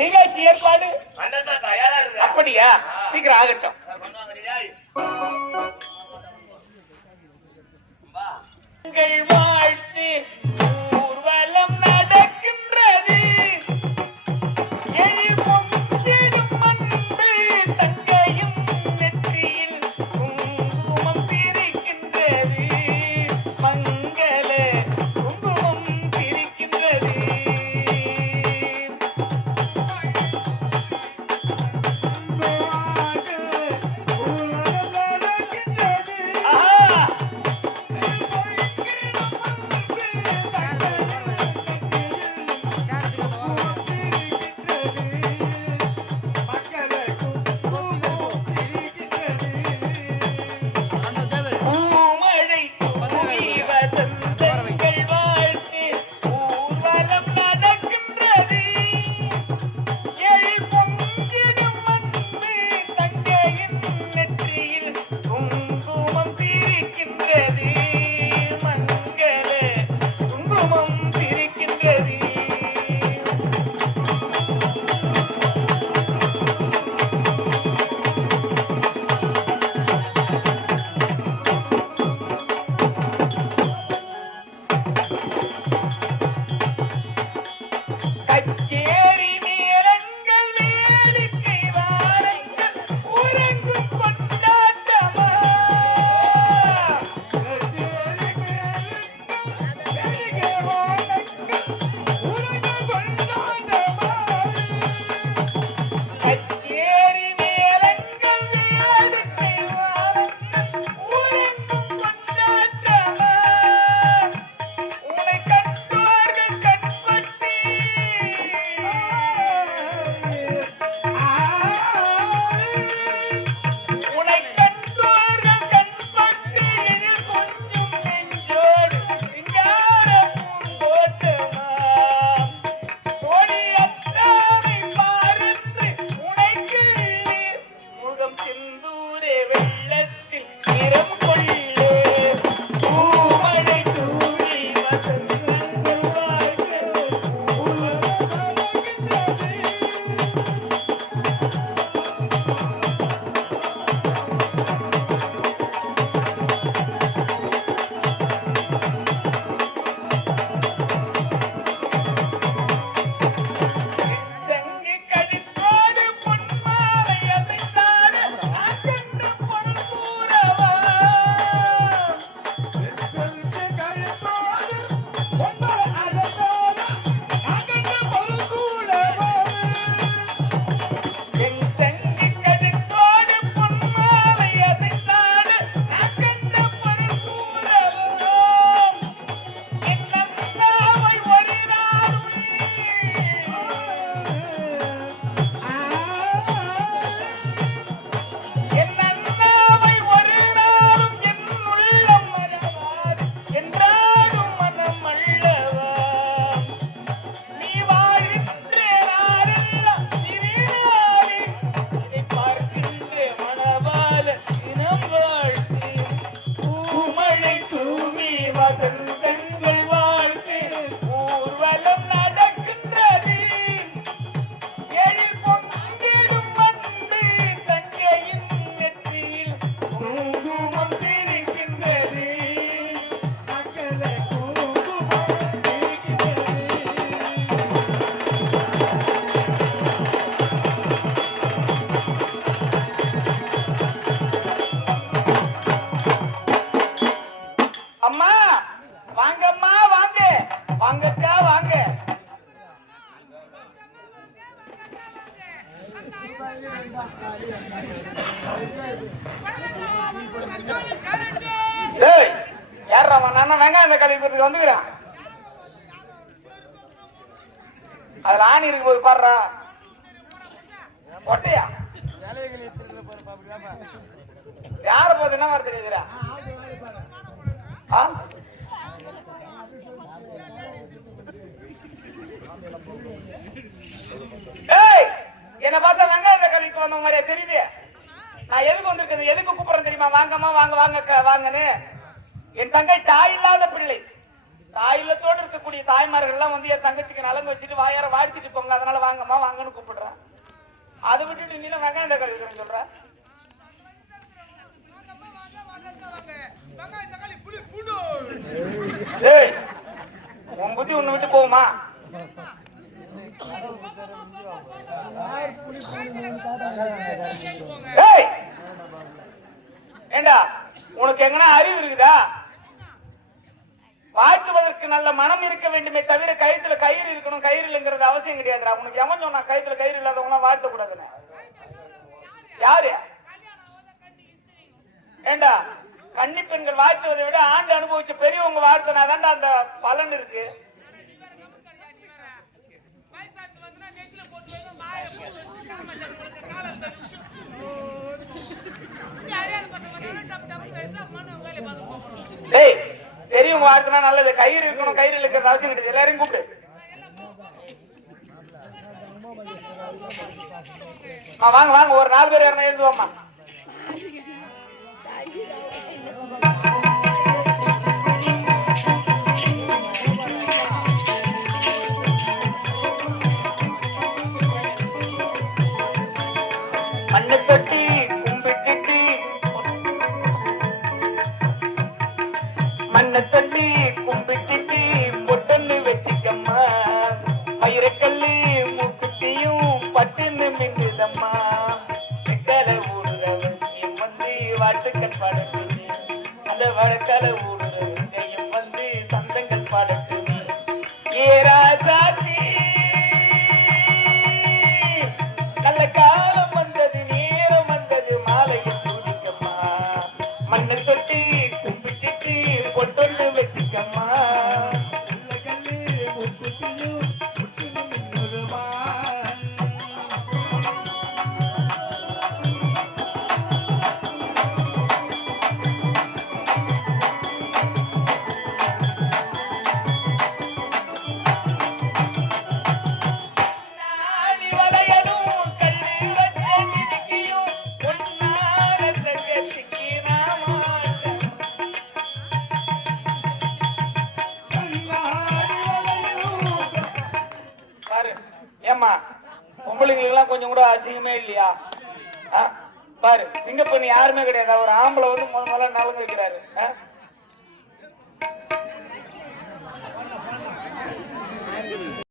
நிகழ்ச்சி ஏற்பாடு அப்படியா? சீக்கிரம் ஆகட்டும். வாழ்த்து ஊர்வலம் நடக்கின்றது. வெங்காயம் கழிவு வந்துக்கிறான். அதுல ஆணி இருக்கு போது பாடுறா ஒட்டையா யார போது என்ன மாதிரி தெரியுதுடா? என்ன பார்த்தா வெங்காயத்தை கழித்து வந்த மாதிரியா தெரியுது? நான் எதுக்கு வந்திருக்கேன், எதுக்கு கூப்பிடுறேன் தெரியுமா? வாங்கம்மா வாங்க வாங்க வாங்கன்னு. என் தங்கை தாய் இல்லாத பிள்ளை, தாயிலத்தோடு இருக்கக்கூடிய தாய்மார்கள் எல்லாம் வந்து என் தங்கச்சிக்கு நலங்கு வச்சுட்டு வாயார வாழ்த்திட்டு போங்க, அதனால வாங்கம்மா வாங்கன்னு கூப்பிடுறேன். அதை விட்டுட்டு நீ வெங்காயம் தக்காளி இருக்கிறேன்னு சொல்ற. ஏய், உன் புத்தி உன்னை விட்டு போகுமா? ஏய், ஏண்டா உனக்கு எங்கன்னா அறிவு இருக்குதா? வாழ்த்துவதற்கு நல்ல மனம் இருக்க வேண்டுமே தவிர கயிற்றுல கயிறு இருக்கணும், கயிறு இல்லைங்கிறது அவசியம் கிடையாதுடா. உனக்கு எவன் சொன்னா கயிற்றுல கயிறு இல்லாதவங்க வாழ்த்த கூடாதுன்னு? யாரு? ஏண்டா கன்னி பெண்கள் வாழ்த்துவதை விட ஆண்டு அனுபவிச்ச பெரியவங்க வாழ்த்தினாதான்டா அந்த பலன் இருக்கு. டேய், பெரியவங்க வாழ்த்தினா நல்லது. கயிறு இருக்கணும், கயிறு இருக்கிறது அவசியம் கிடையாது. எல்லாரையும் கூப்பிடு. வாங்க வாங்க, ஒரு 4 பேர் யாருன்னா எழுந்துவாமா. மண்ணு தொட்டி கும்பிட்டு மண்ணை தொட்டி கும்பிட்டு பொட்டன்னு வச்சுக்கம்மா, மயிரக்கல்லி மூக்குத்தியும் பட்டுன்னு மிங்குதம்மா. வெக்கலை ஊடுறவன் வந்து வாழ்த்துக்கள் பாடட்டுமே, அந்த வழக்கலை ஊடுறவன் வந்து சந்தங்கள் பாடட்டுமே. ஏராசாதி நல்ல காலம் வந்தது, நேரம் வந்தது, மாலையில் சூடிக்கம்மா. மண்ணை தொட்டி கும்பிட்டு பொட்டொன்னு வச்சுக்கம்மா. ஏமா பொம்பளைங்களுக்கெல்லாம் கொஞ்சம் கூட அசிங்கமே இல்லையா? பாரு, சிங்கப்பெண் யாருமே கிடையாது. ஒரு ஆம்பளை வந்து முதல்ல நலங்கு வைக்கிறாரு.